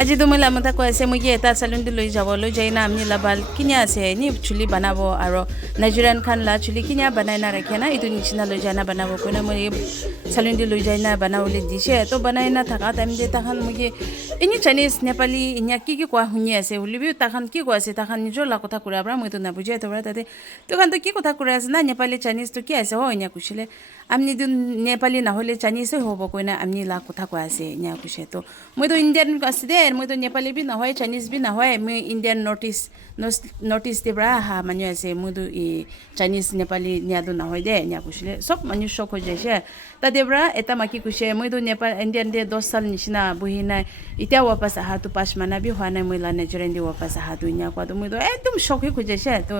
আজি তুমি লামতা কৈ আছে মই এটা সালুন দি লৈ যাবলৈ যাই না আমি লাবাল কিনি আছে নি চুলি বানাব আৰু নাইজেৰিয়ান খান লা চুলি কিনি বানাই না ৰাখে না ইটো নিচিনা লৈ যাই না বানাব কোনে মই সালুন দি লৈ যাই না বানাবলৈ দিছে তো বানাই না থাকা টাইম দে তাখান মই এনি চাইনিজ নেপালী ইনিয়া কি কোৱা শুনি আছে বুলিবি তাখান কি কৈ আছে তাখান নিজৰ লা কথা কৰা পৰা মইতো না বুজাই তোৰা তাতে তোখান তো কি কথা কৰা আছে না নেপালী চাইনিজ তো কি আছে হয় ইনিয়া কুছিলে আমনি দিন নেপালী না হলে চাইনিজ হ'ব কইনা আমনি লা কথা কৈ আছে ইনিয়া কুছে তো মইতো ইণ্ডিয়ান আছে দে মইতো নেপালী বি না হয় চাইনিজ বি না হয় মই ইণ্ডিয়ান নর্থ ইস্ট দে ব্রা হা মানুহ আছে মইতো ই চাইনিজ নেপালী নিয়াদো না হয় দে ইনিয়া কুছিলে সব মানুহ শক হৈ যাইছে তাতে ব্রা এটা মাকি কুছে মইতো নেপাল ইণ্ডিয়ান দে 10 সাল নিচিনা বহি নাই এতিয়া वापस আহা তো 5 মানা বি হোৱা নাই মই লা নেজাৰেন দি वापस আহা তো ইনিয়া কোৱা তো মইতো একদম শক হৈ যাইছে তো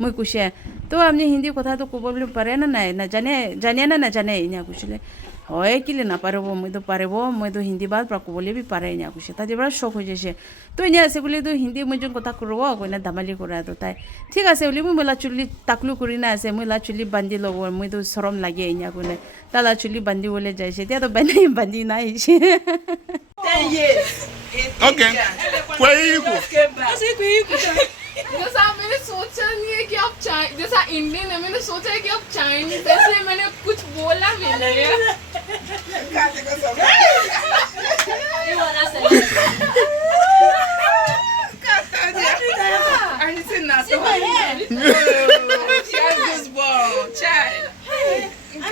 মই কুছে তো আপনি হিন্দি কথা তো ক'বলৈ পাৰে না নাই না জানে না জানে ইনিয়া কুছিলে হয় কিলে না পারব মই তো হিন্দি বাদ প্রা ক'বলৈ বি পাৰে ইনিয়া কুছে তাতে ব্রা শক হৈ যাইছে তো ইনিয়া আছে বলে তো হিন্দি মই যোন কথা কৰব কইনা দামালি কৰা তো তাই ঠিক আছে বলি মই বলা চুলি তাকলু কৰি না আছে মই লা চুলি বান্ধি লব মই তো শরম লাগে ইনিয়া কোনে তালা চুলি বান্ধি বলে যাইছে এতিয়া তো বান্ধি নাই Okay. Kuiku. जैसा मैंने सोचा नहीं है कि आप जैसा इंडियन है मैंने सोचा है कि आप चाइनीज इसलिए मैंने कुछ बोला भी नहीं है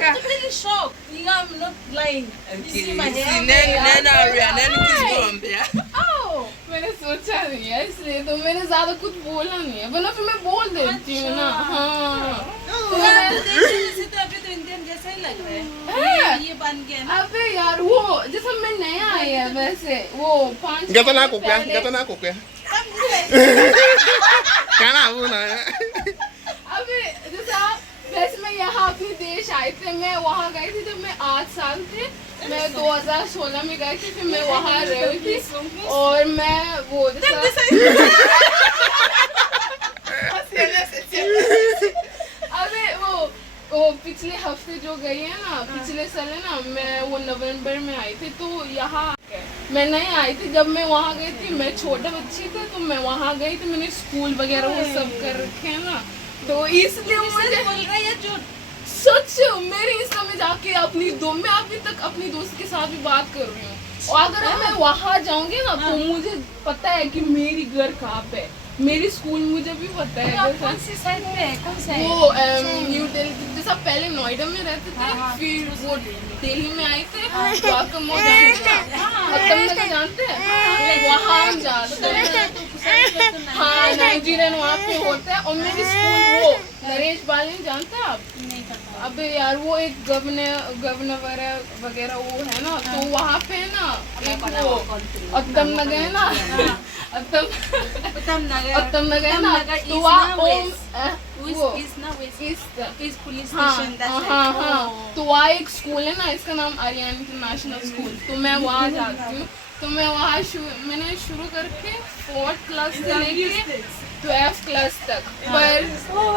I'm really shocked. I'm not lying. Okay. मैंने सोचा नहीं है इसलिए तो मैंने ज्यादा कुछ बोला नहीं है वरना फिर मैं बोल देती हूँ ना हाँ तो अभी तो इंडियन जैसा ही लग रहा है ये बन गया ना अबे यार वो जैसा मैं नया आया है वैसे वो 5 Gata na ko kya? Kana वो ना अबे जैसा वैसे मैं यहाँ अपने देश आए थे मैं वहाँ गई थी जब मैं 8 साल थे मैं 2016 में गई थी फिर मैं वहाँ रही थी और मैं वो अबे वो पिछले हफ्ते जो गई है ना पिछले साल है ना मैं वो नवंबर में आई थी तो यहाँ मैं नहीं आई थी जब मैं वहाँ गई थी मैं छोटा बच्ची थी तो मैं वहाँ गई थी मैंने स्कूल वगैरह वो सब कर रखे हैं ना तो इसलिए मुझे बोल रहा है जो सच मेरे इंस्टा में जाके मैं अभी तक अपनी दोस्त के साथ भी बात कर रही हूँ और अगर मैं वहाँ जाऊंगी ना तो मुझे पता है कि मेरी घर कहाँ पे मेरी स्कूल मुझे भी पता है कौन सी साइड पे है कौन सा वो न्यू दिल्ली जैसा पहले नोएडा में रहते थे फिर वो दिल्ली में आए थे जानते हैं वहाँ हम जाते हैं हाँ नाइजीरियन वहाँ पे होता है और मेरी स्कूल वो नरेश बाली जानते हैं आप अबे यार वो एक गवर्नर वगैरह वो है ना तो वहाँ पे ना एक वो उत्तम नगर है ना उत्तम नगर है ना तो वहाँ हाँ तो वहाँ एक स्कूल है ना इसका नाम आर्यन इंटरनेशनल स्कूल तो मैं वहाँ जाती हूँ तो मैं वहाँ मैंने शुरू करके 4th क्लास से लेके 12th क्लास तक पर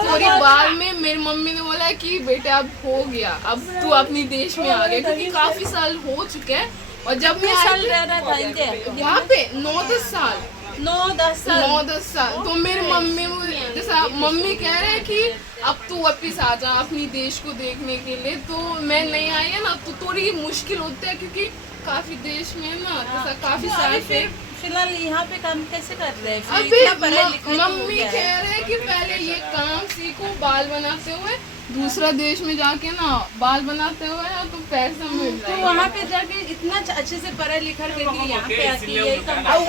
थोड़ी बाद में मेरी मम्मी ने बोला कि बेटा अब हो गया अब तू अपनी देश में आ गया क्योंकि काफी साल हो चुके हैं और जब मैं साल रह रहा था वहाँ पे 9-10 साल 9-10 साल तो मेरी मम्मी जैसा मम्मी कह रहे हैं कि अब तू वापिस आ जा अपनी देश को देखने के लिए तो मैं नहीं आई है ना तो थोड़ी मुश्किल होता है क्योंकि काफी देश में ना जैसा काफी साल फिलहाल यहाँ पे काम कैसे कर रहे हैं अभी मम्मी कह रहे हैं कि पहले ये काम सीखो बाल बनाते हुए दूसरा देश में जाके ना बाल बनाते हुए ना तो पैसा मिल रहा है तो वहाँ पे जाके इतना अच्छे से पढ़ा लिखा करके यहाँ पे आती है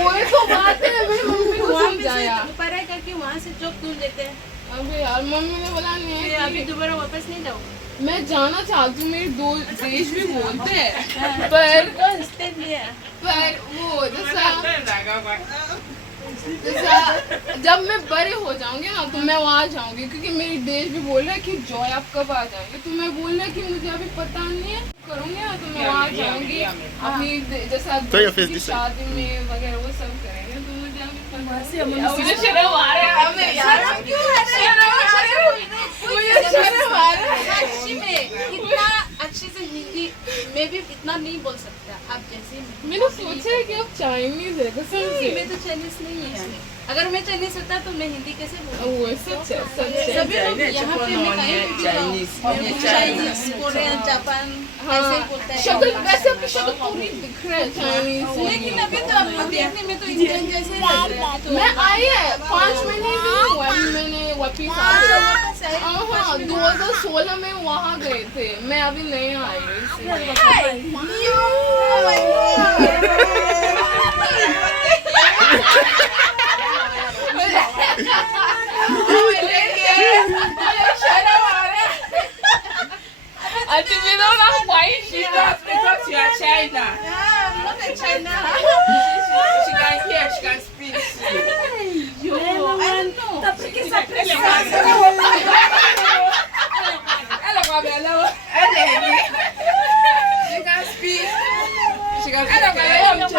वही तो बात है मेरी मम्मी को समझाया पढ़ाई करके वहाँ से जॉब क्यों लेते हैं अबे यार मम्मी ने बोला नहीं है अभी दोबारा वापस नहीं जाओ मैं जाना चाहती हूँ मेरे दो देश भी बोलते हैं पर वो जैसा जब मैं बड़े हो जाऊंगी ना तो मैं वहाँ जाऊंगी क्योंकि मेरी देश भी बोल रहा है कि जॉय आप कब आ जाएंगे तो मैं बोल रहा कि मुझे अभी पता नहीं है करूँगी ना तो मैं वहाँ जाऊंगी अपनी जैसा शादी में वगैरह वो सब करेंगे तो मुझे अभी मुझे शर्म आ रहा है सच्ची में इतना अच्छे से हिंदी मैं भी इतना नहीं बोल सकता, आप जैसे मैंने सोचा है कि आप चाइनीज है कसम से। मैं तो चाइनीज नहीं है। अगर मैं चाइनीज होता तो मैं हिंदी कैसे बोलूं? वो सच है सच है। सभी लोग यहाँ पे मैं कहीं भी चाइनीज, कोरियन, जापान ऐसे बोलता है। शक्ल वैसे आपकी शक्ल पूरी दिख रहा है चाइनीज। लेकिन अभी तो आपको देखने में तो इंडियन जैसे लग रहा है। मैं आई है 5 महीने भी हुआ है, मैंने वापिस आ गया। हाँ 2016 में वहाँ गए थे, मैं अभी नहीं आई I think we don't know why she does because you are China. I'm not a China. She can hear, she can speak. I don't know. Hello, Gabriela. She can speak. She can speak. Hello,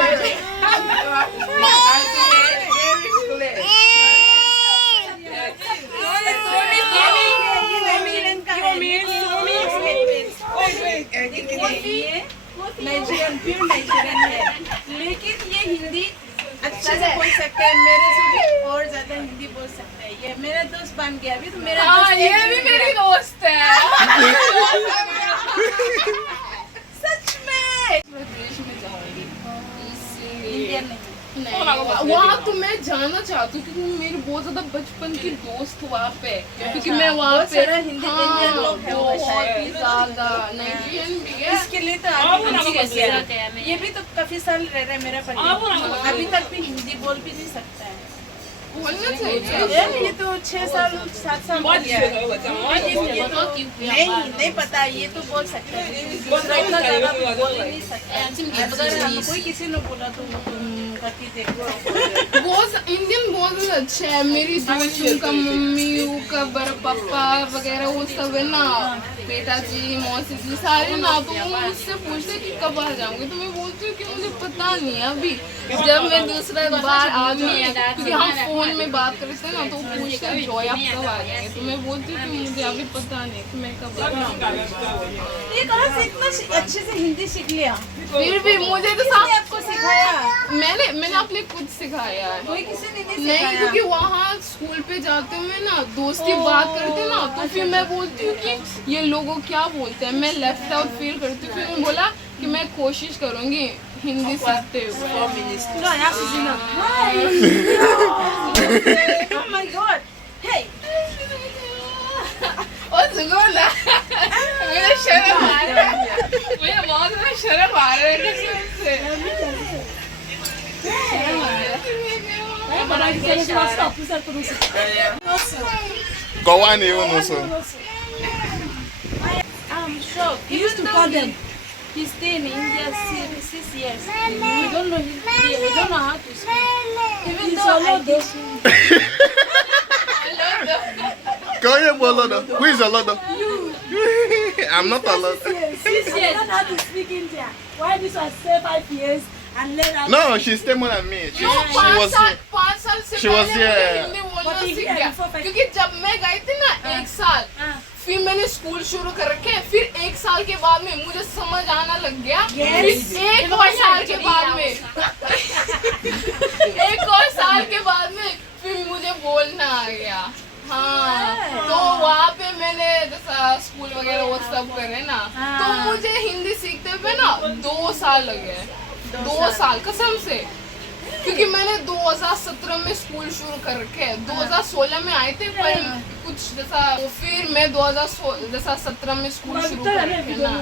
Nigerian pure Nigerian है, लेकिन ये हिंदी अच्छे से बोल सकते हैं, मेरे से भी और ज्यादा हिंदी बोल सकते हैं। ये मेरा दोस्त बन गया अभी तो मेरा हाँ दोस्त ये भी मेरी दोस्त है। सच में विदेश में जाऊंगी इंडियन नहीं। वहाँ तो मैं जाना चाहती हूँ क्योंकि मेरी बहुत ज्यादा बचपन की दोस्त वहाँ पे, क्योंकि मैं वहाँ बहुत पे सारा हिंदी इंडियन लोग हैं वहाँ बहुत शायद। ही ज्यादा नाइजीरियन भी है। इसके लिए तो ये भी तो काफी साल रह रहा है मेरा परिवार, अभी तक भी हिंदी बोल भी नहीं सकता है। बोलना चाहिए। ये तो 6 साल 7 साल हो गया है। नहीं पता, ये तो बोल सकते हैं, दूसरा इतना ज्यादा बोल नहीं सकते। अगर कोई किसी ने बोला तो करके देखो। बहुत इंडियन बहुत अच्छा है। मेरी दोस्तों का मम्मी का बड़ा पापा वगैरह वो सब है ना, बेटा जी मौसी जी सारे ना, तो वो मुझसे पूछते कि कब आ जाऊंगी, तो मैं बोलती हूँ कि मुझे पता नहीं है अभी, जब मैं दूसरा बार आ जाऊंगी, क्योंकि हम फोन में बात करते हैं ना तो पूछते हैं जॉय आप कब आ जाएंगे, तो मैं बोलती हूँ कि मुझे अभी पता नहीं कि मैं कब आ जाऊंगी। ये कहाँ से इतना अच्छे से हिंदी सीख लिया? फिर भी मुझे तो किसने आपको सिखाया? मैंने अपने खुद सिखाया है। कोई किसी ने नहीं नहीं, सिखाया? क्योंकि वहाँ स्कूल पे जाते हुए ना दोस्ती बात करते ना, तो फिर मैं बोलती हूँ कि ये लोगों क्या बोलते हैं, मैं लेफ्ट आउट फील करती हूँ। फिर मैं बोला कि मैं कोशिश करूँगी हिंदी सीखते हुए। Oh my God! Hey! और सुनो ना, मुझे शर्म आ रहा है, मुझे बहुत ज़्यादा शर्म आ रहा है कसम से। Kowani even so. I'm shocked. He used to call them. He stayed in India 6 years. We don't know Hindi. We don't know how to speak. Even though I did. Koye Bolodo. Who is a Lodo? You. I'm not a Lodo. 6 years. I don't know how to speak India. Why this was say 5 years and let out. No, she stayed more than me. She was 5 साल से She was पहले here. मुझे हिंदी बोलना But सीख India गया, before 5 क्योंकि जब मैं गई थी ना 1 साल, फिर मैंने स्कूल शुरू कर रखे, फिर 1 साल के बाद में मुझे समझ आना लग गया, फिर 1 और साल के बाद में 1 और साल के बाद में फिर मुझे बोलना आ गया। हाँ, तो वहाँ पे मैंने जैसा स्कूल वगैरह वो सब करे ना, तो मुझे हिंदी सीखते हुए ना 2 साल लगे, 2 साल कसम से, क्योंकि मैंने 2017 में स्कूल शुरू कर रखे है, 2016 में आए थे पर कुछ जैसा, तो फिर मैं 2017 में स्कूल शुरू कर रखे ना।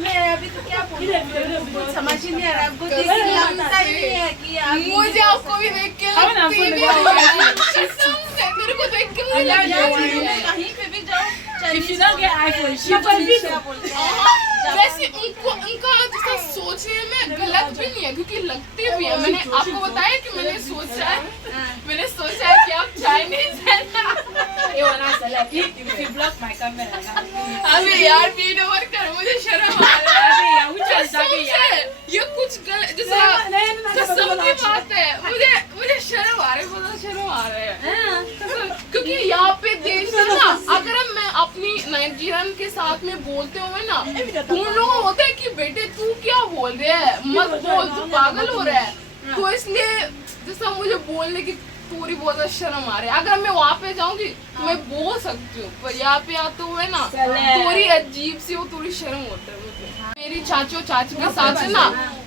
मैं अभी तो क्या बोलूं, कुछ समझ ही नहीं आ रहा। आपको लगता ही नहीं है कि आप मुझे आपको भी देख के लगती नहीं है, कसम से मेरे को देख के मुझे लगता है कहीं पे भी जाओ If you don't get iPhone, she will be वैसे उनका जैसा सोचने में गलत भी नहीं है, क्योंकि लगती भी है। मैंने आपको बताया कि मैंने सोचा है कि आप चाइनीज है ना। if you block my camera now. अबे यार वीडियो मत कर, मुझे शर्म आ रहा है। कसम से ये कुछ गलत जैसा कसम की बात है, मुझे शर्म आ रही है, बहुत शर्म आ रहा है। कसम, क्योंकि क्योंकि यहाँ पे देश है ना, अगर मैं अपनी नाइजीरियन के साथ में बोलते हुए ना, तुम लोग होते हैं कि बेटे तू क्या बोल रहे है, मत बोल, तू पागल हो रहा है। तो इसलिए जैसा मुझे बोलने की थोड़ी बहुत शर्म आ रही है। अगर मैं वहाँ पे जाऊंगी तो मैं बोल सकती हूँ, पर यहाँ पे आते हुए ना थोड़ी अजीब सी वो थोड़ी शर्म होता है मुझे। मेरी चाची और चाची के साथ है ना,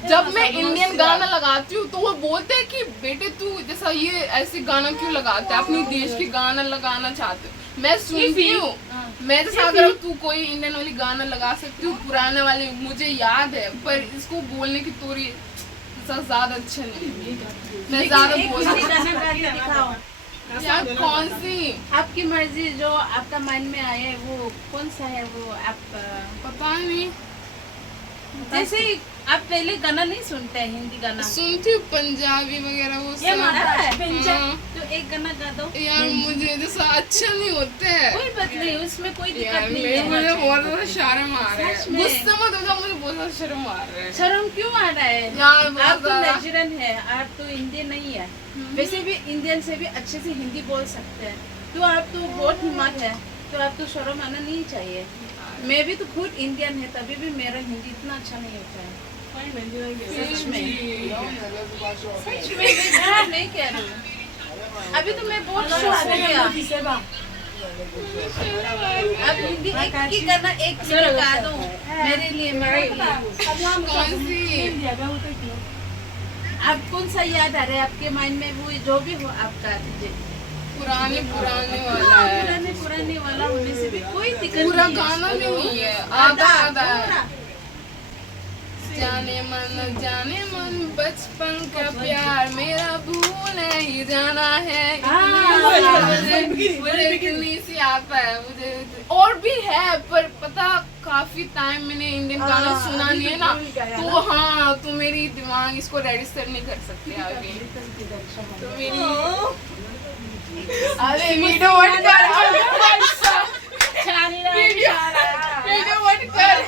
जब मैं इंडियन गाना लगाती हूँ तो वो बोलते हैं कि बेटे तू जैसा ये ऐसे गाना क्यों लगाता है, अपनी देश के गाना लगाना चाहते हो। मैं सुनती हूँ, मैं जैसा अगर तू कोई इंडियन वाली गाना लगा सकती हूँ, पुराने वाले मुझे याद है, पर इसको बोलने की थोड़ी ज्यादा अच्छा नहीं, मैं ज्यादा बोल यार। कौन सी आपकी मर्जी, जो आपका माइंड में आए वो कौन सा है वो आप पता नहीं। जैसे आप पहले गाना नहीं सुनते हैं, हिंदी गाना सुनती हूँ पंजाबी वगैरह वो सब। हाँ, तो एक गाना गा दो यार मुझे जैसा अच्छा नहीं होते हैं। कोई बात नहीं, उसमें कोई यार दिक्कत नहीं है। मुझे बहुत ज्यादा शर्म आ रहा है, सच में। गुस्सा मत हो जाओ, मुझे बहुत ज्यादा शर्म आ रहा है। शर्म क्यों आ रहा है? यार बहुत आप तो ज्यादा। नाइजीरियन है, आप तो इंडियन नहीं है। वैसे भी इंडियन से भी अच्छे से हिंदी बोल सकते हैं, तो आप तो बहुत हिम्मत है, तो आप तो शर्म आना नहीं चाहिए। मैं भी तो खुद इंडियन है, तभी भी मेरा हिंदी इतना अच्छा नहीं होता है। सच में मैं झूठ नहीं कह रही हूँ। अभी तो मैं बहुत शौक हो गया। अब हिंदी एक ही गाना एक मिनट गा दो मेरे लिए, मेरे लिए। कौन सी? आप कौन सा याद आ रहा है आपके माइंड में, वो जो भी हो आप गा दीजिए। पुराने वाला है, पुराने वाला होने से भी कोई दिक्कत पूरा नहीं है। गाना भी नहीं है, आधा आधा है। जाने मन बचपन का प्यार मेरा भूल नहीं जाना है। मुझे इतनी सी आता है मुझे, और भी है पर पता काफी टाइम मैंने इंडियन गाना सुना नहीं है ना, तो हाँ तो मेरी दिमाग इसको रजिस्टर नहीं कर सकते आगे। तो मेरी अरे वीडियो मत कर, वीडियो मत कर।